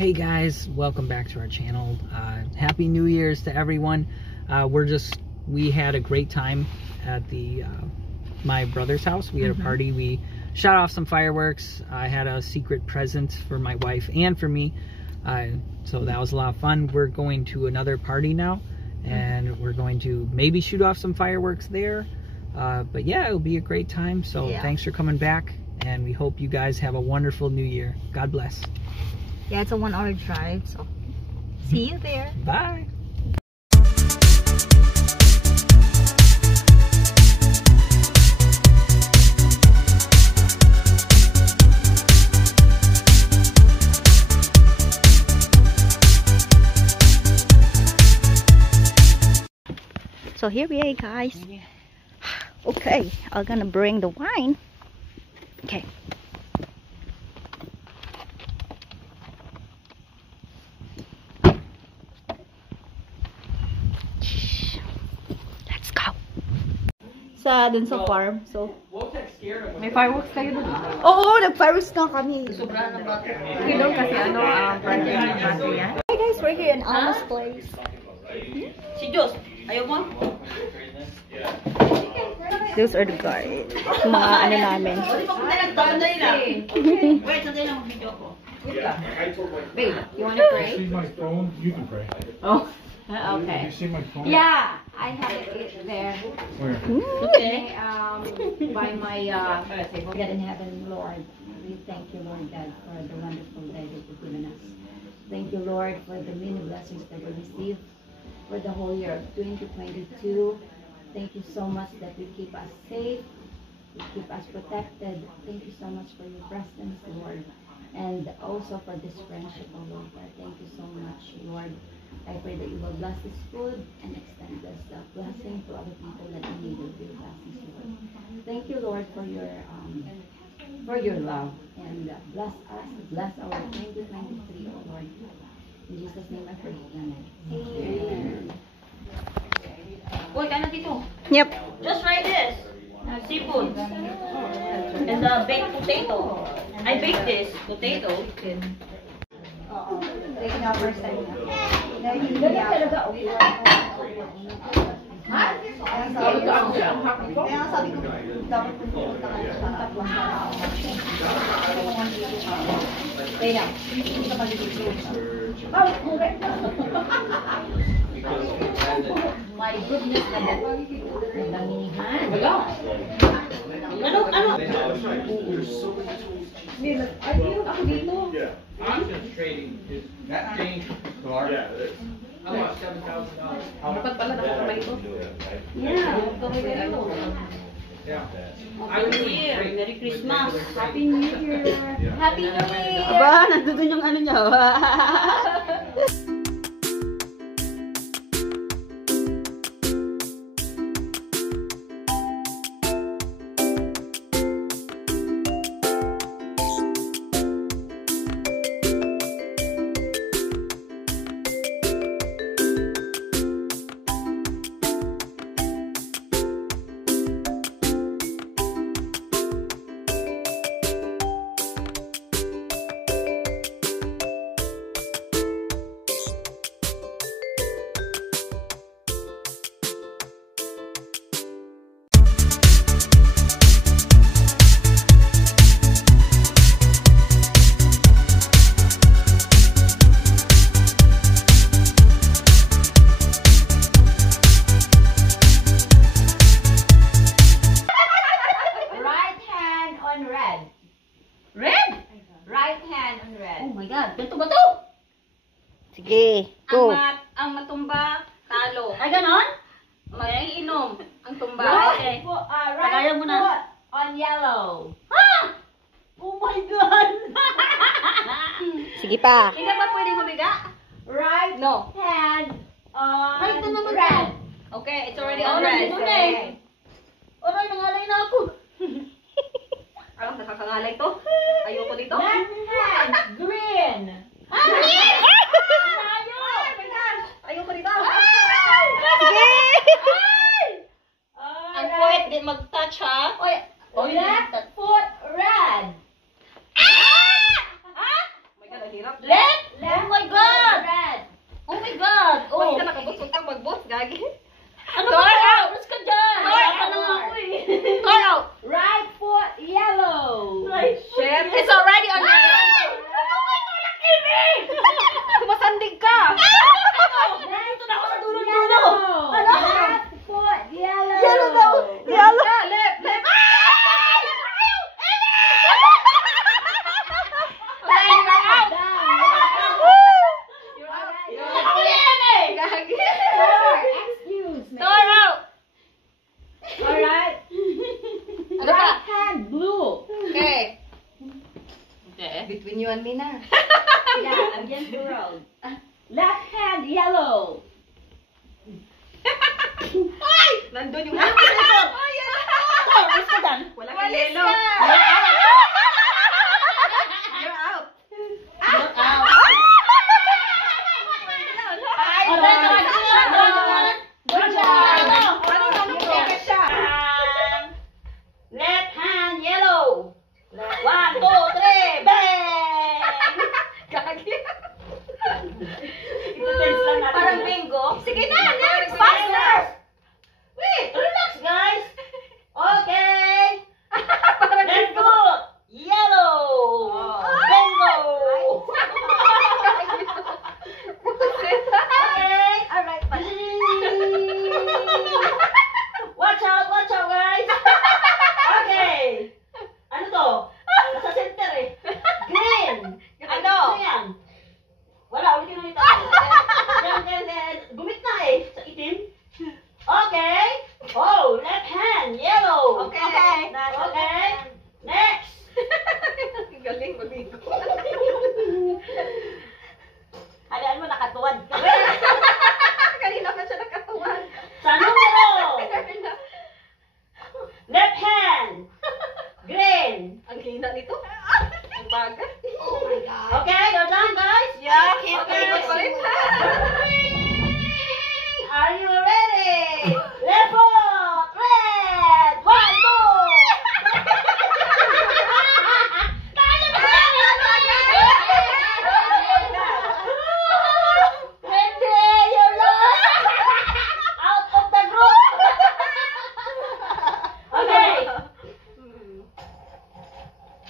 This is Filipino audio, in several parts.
Hey guys, welcome back to our channel. Happy New Year's to everyone. We had a great time at my brother's house. We had a party. We shot off some fireworks. I had a secret present for my wife and for me. So that was a lot of fun. We're going to another party now, and we're going to maybe shoot off some fireworks there. But yeah, it'll be a great time. So thanks for coming back, and we hope you guys have a wonderful new year. God bless. Yeah, it's a 1-hour drive, so see you there. Bye. So here we are, guys. Okay, I'm gonna bring the wine. Okay. Dun sa farm. So, may fireworks kayo dun? oo, nag-fireworks na kami. Sobrang na ba? Okay doon kasi birthday ni Ate yan. Hi guys, we're here in Alma's place. Si Diyos, ayaw mo? Those are the guards. Mga ano namin. Wait, sandali lang mag-video ko. Babe, you wanna pray? See my phone? You can pray. Oh, okay. You see my phone? Yeah, I have it there. Where? Okay, by my God in heaven, Lord, we thank you, Lord God, for the wonderful day that you've given us. Thank you, Lord, for the many blessings that we received for the whole year of 2022. Thank you so much that you keep us safe, you keep us protected. Thank you so much for your presence, Lord, and also for this friendship, oh Lord God. Thank you so much, Lord. I pray that you will bless this food and extend this blessing to other people that in need of your blessings, Lord. Thank you, Lord, for your love, and bless us, bless our 2023, oh Lord. In Jesus' name I pray. Amen. Amen. Uy, kaya na dito. Yep. Just try this. Seafood. And the baked potato. I baked this potato. Oo. Take it out first time. Ganyan talaga. Ha? Kaya sabi ko, dapat pupunta ka sa tapos na kaya ito pa dito. My goodness, nagdaminihan. Ano? Ako dito. Options trading is dangerous. Yeah, it is. I lost $7,000. Dapat pala nakakabay ito. Yeah. Happy New Year. Merry Christmas. Happy New Year. Happy New Year. Aba, nandun yung ano niya. Sige, go. Ang matumba, talo. Ay, ganon? Mag-iinom. Ang tumba. Okay. Tagayan mo na. On yellow. Ha? Oh my God! Sige pa. Hindi ba pwedeng humiga? Right hand on red. Okay, it's already on red. Okay. Aray, nangalay na ako. Alam, nakakangalay to. Ayoko dito. Left hand, green. Ayoko dito. Sige. Ang foot, di mag-touch ha. Left foot, red. Oh my God, ang hirap. Left Gagi. Ano ba? Let's go dyan. Wala pa naman ako eh. Turn out. Right foot yellow. Right foot Shit. yellow. It's already on your Oh my God, Kimi! Masandig ka. Dito na ako sa dulo-dulo. Ano? Left foot yellow. Yellow daw. Yellow. Left, left. Right hand blue. Okay. Between you and me na. Yeah, against the road. Left hand yellow. Ay! Nandun yung hand yellow. Ay, Oh, let's go dyan. wala kang yellow. You're out. You're out. Ay, Alright. good job. Ano check siya? Left hand yellow. 1, 2, 3, bang! Gagi. Ito tense lang natin. Parang bingo. Sige na, next. Faster! Faster. Wait, relax guys. Okay. Parang Let's bingo. go. Yellow. Bingo. Okay. Alright, Watch out guys. Okay. Ano to? Nasa center eh. Green. Ano? Yan. Wala, ulit yung nalita. Gumit na eh. Sa itim. Okay. Oh, left hand. Yellow. Okay. Okay. Next. Galing mag-bingo. Halaan mo, nakatuwad ka. Kanina pa siya nakatuwan. Sa numero. Left hand. Green. Ang hina nito. Ang bagal. Oh my God. Okay, you're done guys? Yeah. Okay. Pa rin. Are you ready? Left foot, red, 1, 2. Wendy, you're lost. Out of the group. Okay.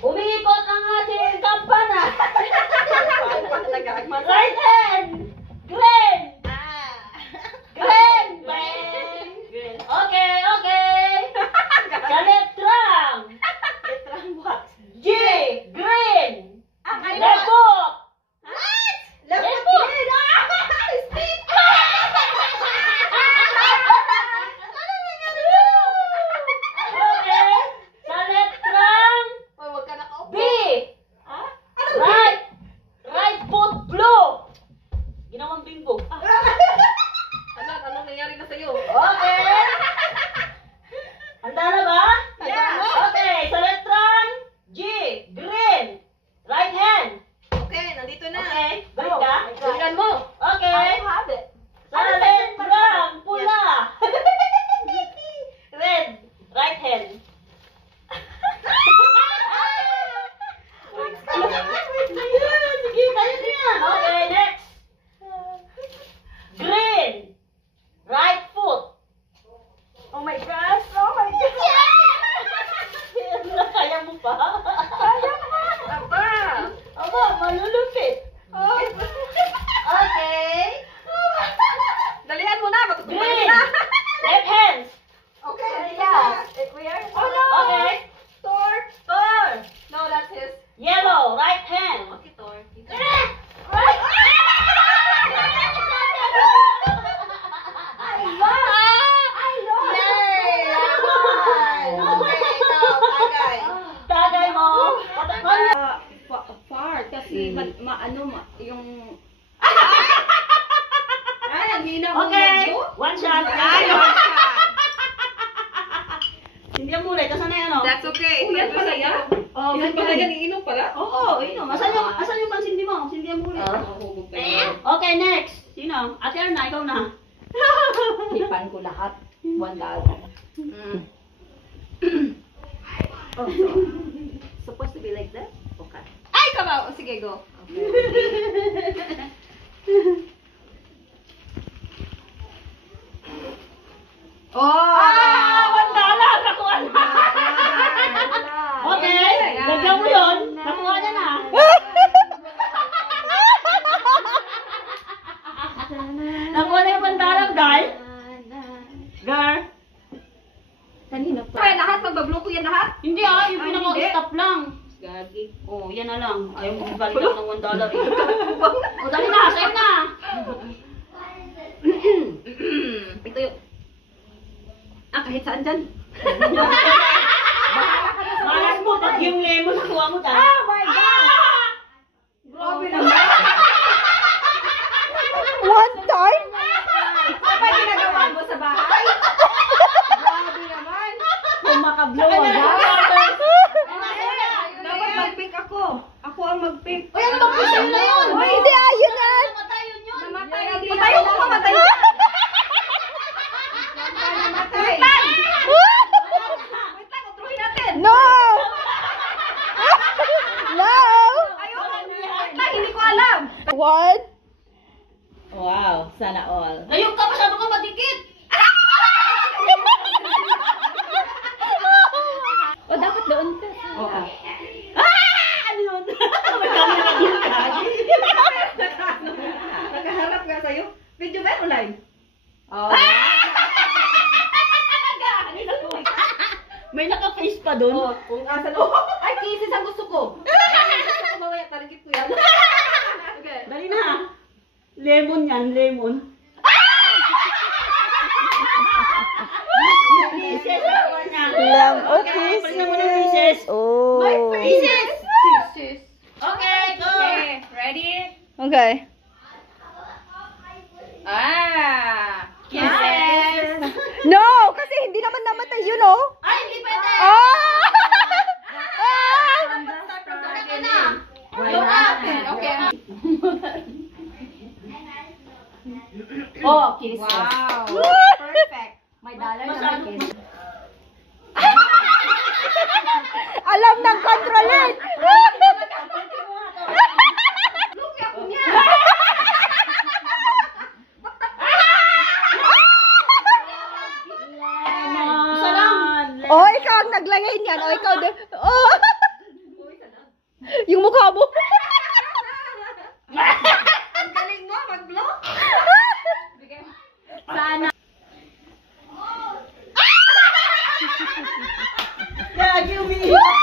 Umiikot ang ating kampana. Right hand, green. Green! Green. Okay, okay. Sa left drum. Left drum what? G! Green! Left foot! What? Left foot! Okay. Sa left drum, Huwag ka nakaupo. B! Right! Right foot blue! Ginawang bingo. Anong nangyari na sa'yo? Okay. Handa na ba? Yeah. Okay, sa left drum, G, green. Right hand. Okay, nandito na. Okay, balik ka. Tingnan mo. Okay. have it. Sa left drum, pula. Red, right hand. Sige, tayo na yan. Okay, next. Green. Right foot. Oh my gosh. Oh my gosh. Kaya mo pa? Aba. Aba, malulupit. Oh. Okay. Dalihan mo na. Matutupan Green. na. Left hand. Okay. Yeah. We are. Oh no. Okay. Thor. Thor. No, that's his. Yellow. Right hand. Okay, Thor. Right. I lost. Yay. Okay, ikaw. Tagay. Tagay mo. Far kasi yung ay ang hina mo Okay. magdo. One shot. Hindi ang mulay. Kasi na yan, oh. That's okay. Yan pala yan? Oh, Yan pala yan, iinom pala? Oo, ino. Asan yung pansindi mo? Sindi ang mulay. Okay, next. Sino? Ate Arna, ikaw na. Hipan ko lahat. 1,000. Oh, supposed to be like that? Okay. Ay, kabaw. Sige, go. balik ako ng $1 eh. O, dali na, sa'yo na. Ito yung... kahit saan dyan. Malas mo, pag yung lemon nakuha mo dyan. Oh my God! Grabe naman. One time? Ano ba ginagawa mo sa bahay? Grabe naman. Kung makablow agad. Dapat mag-pick ako. Ako ang mag-pick. Uy, ano bang puso na yun? Uy, hindi, ayun na. Namatay yun yun. Namatay. Patay ko mamatay. Namatay. Wait lang, utruhin natin. No! No! Ayun. Wait lang, hindi ko alam. One. Wow, sana all. Layok ka, masyado ka madikit. O, dapat doon ka. Oo. Ano yun? May camera din ka. Nakaharap nga sa'yo. Video ba online? Oh. May naka-face pa dun. Oo, kung asa no. Ay, kisses ang gusto ko. Mamaya, tarikit ko yan. Okay. Dali na. Lemon yan, lemon. Pieces ako niya. Okay, palitan mo ng pieces. Oh. My pieces. Kisses. Okay, go. Okay, ready? Okay. Kisses. No! Kasi hindi naman namatay yun, oh. Ay, hindi pwede. Ah! Tara ka na. Yung akin. Okay. Oh, kisses. Wow. Perfect. May dollar na may kisses. Alam ng controller! Lugi ako niya. Isa lang. Oh, ikaw ang naglagay niyan. Oh, ikaw din. Oh! Yung mukha mo. Ang galing mo, mag-block. Sana. Lagi umiiyak.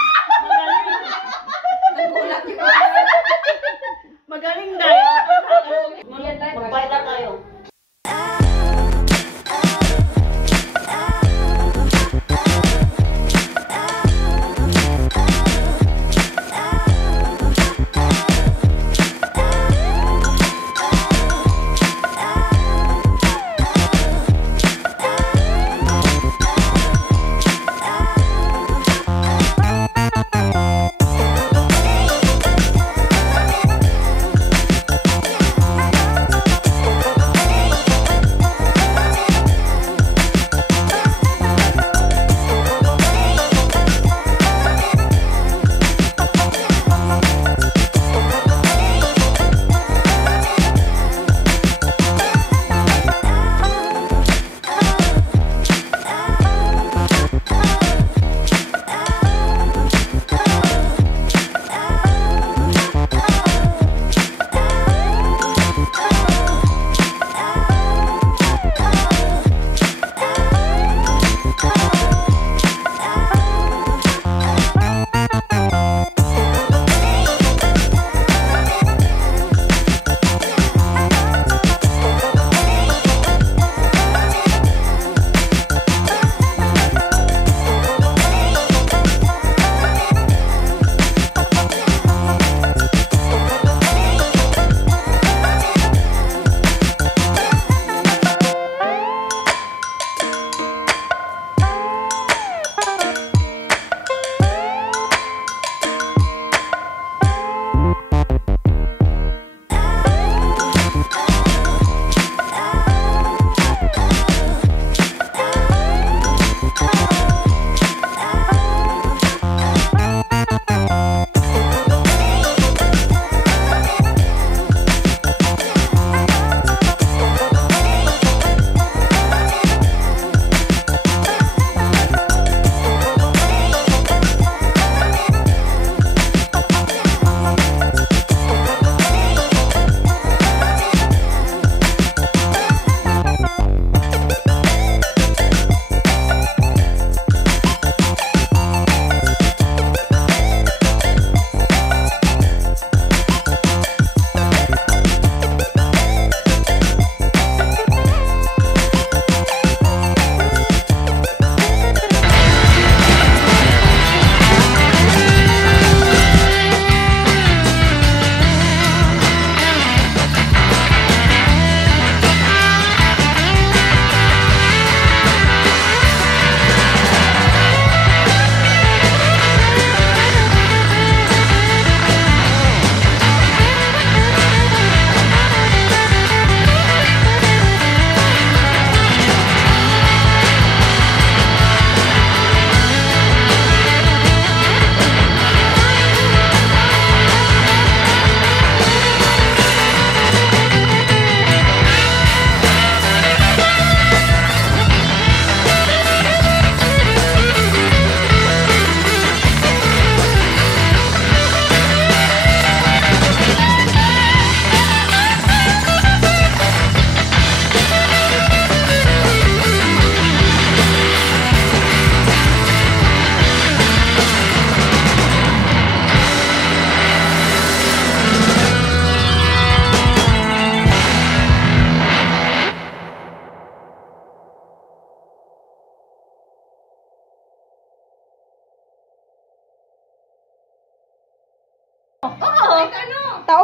Magaling tayo. Magbayad na tayo.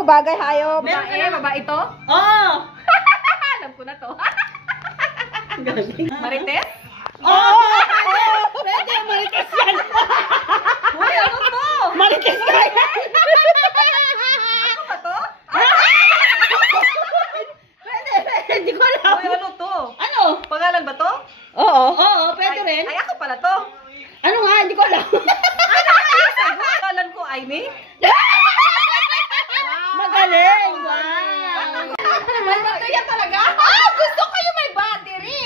bagay hayop. Babae ito? Oh! Alam ko na to. Marites? Oh! Pwede, marites yan! Uy, ano to? Marites ka yan! Ano ba to? Pwede, hindi ko alam. Uy, ano to? Ano? Pangalan ba to? Oo, pwede rin. Ay, ako pala to. Ano nga, hindi ko alam. Pangalan ko, Aimee? Magaling! Wow! May baterya talaga? Gusto ko yung may battery!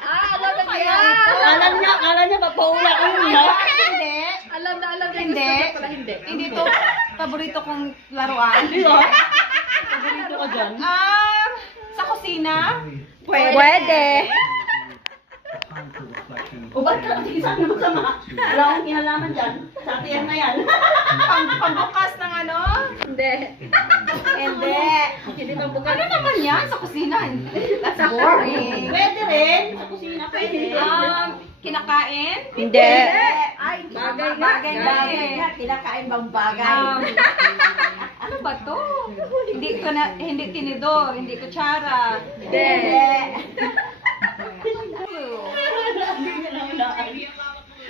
Alam na kaya? Alam niya papaula-ula. Hindi. Alam na hindi. Hindi to paborito kong laruan. Hindi ba? Paborito ka dyan? Sa kusina? Pwede. O ba't ka kasi saan mo sama? Wala akong kinalaman dyan. Sa atin na yan. Pambukas ng ano? Hindi. Hindi pambukas. Ano naman yan sa kusina? That's boring. Pwede rin. Sa kusina pwede. Kinakain? Hindi. Ay, bagay. Kinakain bang bagay? Ano ba to? Hindi tinidor, hindi kutsara. Hindi.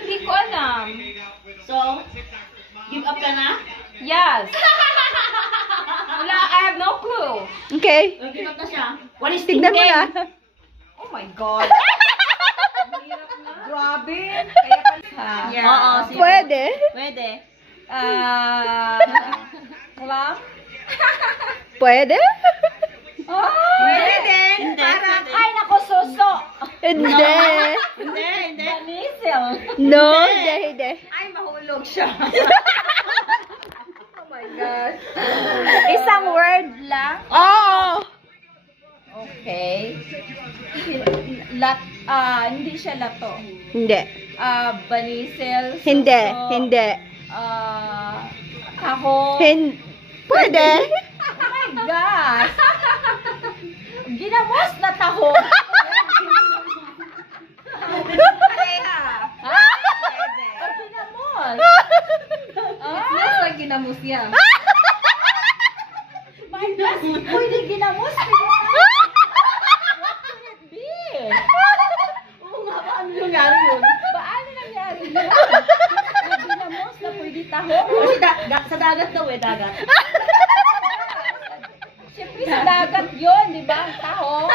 Hindi ko alam. So, give up ka na? Yes. Wala, I have no clue. Okay. Give up na siya. What is Tignan mo thinking? na. Oh my God. Ang hirap na. Grabe. Kaya pala. Oo, sige. Pwede. Pwede. Wala? Pwede. Pwede. Hindi. Parang, Pwede. ay naku, suso. Hindi. Hindi. Banisel. No, hindi. Ay, mahulog siya. Oh my God. Isang word lang? Oo. Okay. Hindi siya lato. Hindi. Banisel. Hindi. suso, Hindi. Ako. Pwede. Oh my gosh. Ginamos na taho. Pareha. Ha? Pwede. Ginamos. It looks like ginamos yan. My gosh, pwede ginamos. What could it be? Oo nga, paano nangyari yun? Paano nangyari yun? May ginamos na pwede taho. Kasi sa dagat daw dagat. Siyempre sa dagat yun, di ba? Ang taho.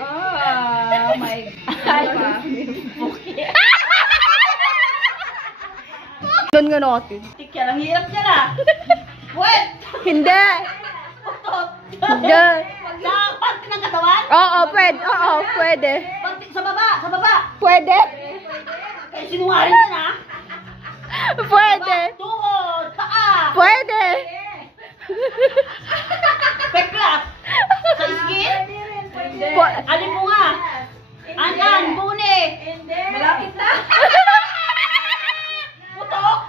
Oh my God. Doon nga natin. Tikya, ang hirap niya na. What? Hindi. Hindi. Sa parte ng katawan? Oo, pwede. Oo, pwede. Sa baba. Pwede. Eh, sinungaling ka na. Pwede. Tuhod, paa. Pwede. Pekla. Sa skin? Alin mo nga? Ayan, buni. Malapit na. Putok.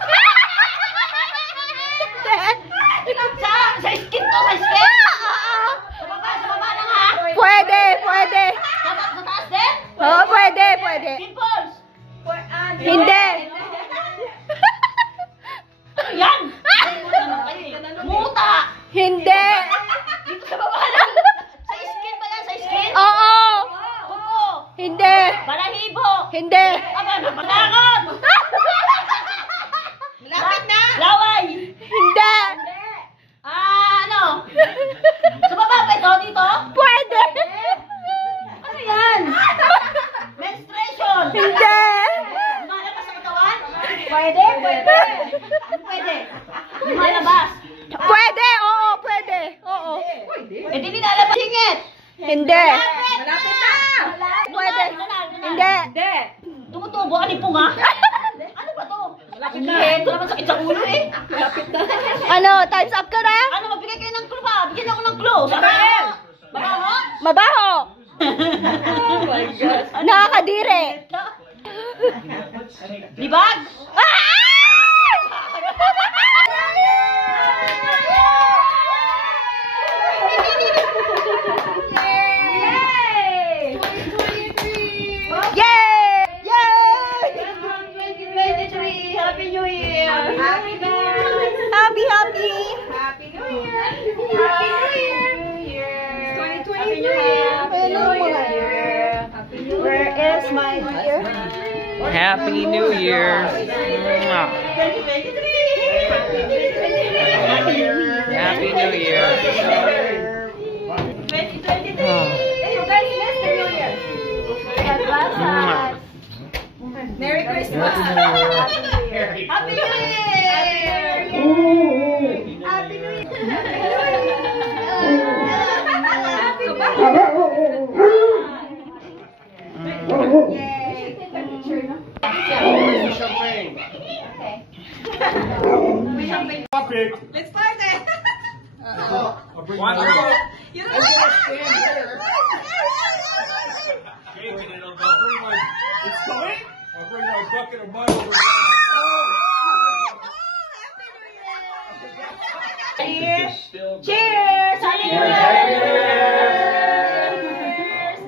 Sa skin to, sa skin? Sa baba lang ha? Pwede. Sa taas din? Oo, pwede. Pimples. Hindi. Yan. Muta. Hindi. Dito sa baba lang. Sa skin ba yan? Sa skin? Oo. Kuko. Hindi. Balahibo. Hindi. Aba, napatakot. Malapit na. Laway. Hindi. Ano? Sa baba ba ito? Dito? Pwede. Ano yan? Menstruation. Hindi. Lumalabas sa katawan? Pwede. Pwede. Lumalabas. Pwede. Oo, pwede. Oo. Eh, di nilalabas. Singit. Hindi. Malapit na. Pwede. Hindi. Hindi. Tumutubo. Ano po nga? Ano ba to? Malapit na. Ito naman sakit sa ulo eh. Malapit na. Ano, time's up ka na? Ano, magbigay kayo ng clue ba? Bigyan ako ng clue. Sabahin. Mabaho? Mabaho. Oh my God. Nakakadiri. Libag? Yay! Yay! Yay! 2023. Happy New Year. Happy birthday. Happy, happy. Happy New Year. Where is my husband? Happy New Year. Happy New Year. Hey, you guys missed the New Year. God bless us. Merry Christmas. Happy New Year. Happy New Year. Happy New Year. Let's party. I'll bring my I'll bring my bucket of mud over there. Cheers! Cheers! Happy New Year!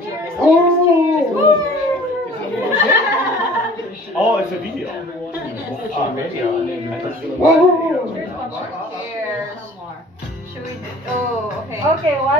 Cheers! Oh, it's a video. Oh, maybe. Cheers. Should we do? Oh, okay. Okay, what?